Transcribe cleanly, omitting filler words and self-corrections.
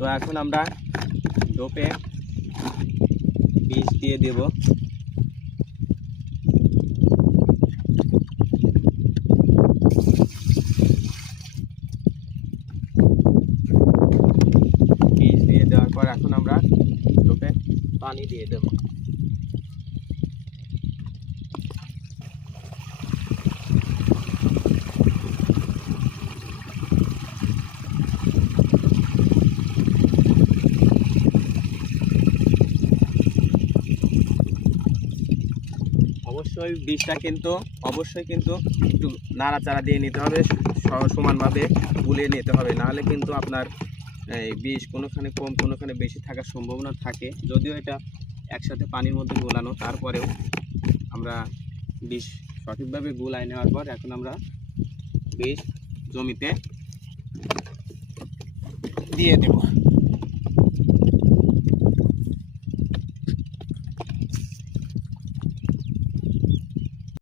তো এখন আমরা ডোপে বিষ দিয়ে দেব। বিষ দিয়ে দেওয়ার পর এখন আমরা ডোপে পানি দিয়ে দেব। অবশ্যই বীজটা কিন্তু একটু নাড়াচাড়া দিয়ে নিতে হবে, সমানভাবে গুলিয়ে নিতে হবে, নাহলে কিন্তু আপনার এই বীজ কোনোখানে কম কোনোখানে বেশি থাকার সম্ভাবনা থাকে। যদিও এটা একসাথে পানির মধ্যে গোলানো, তারপরেও আমরা বীজ সঠিকভাবে গুলায় নেওয়ার পর এখন আমরা বীজ জমিতে দিয়ে দেব।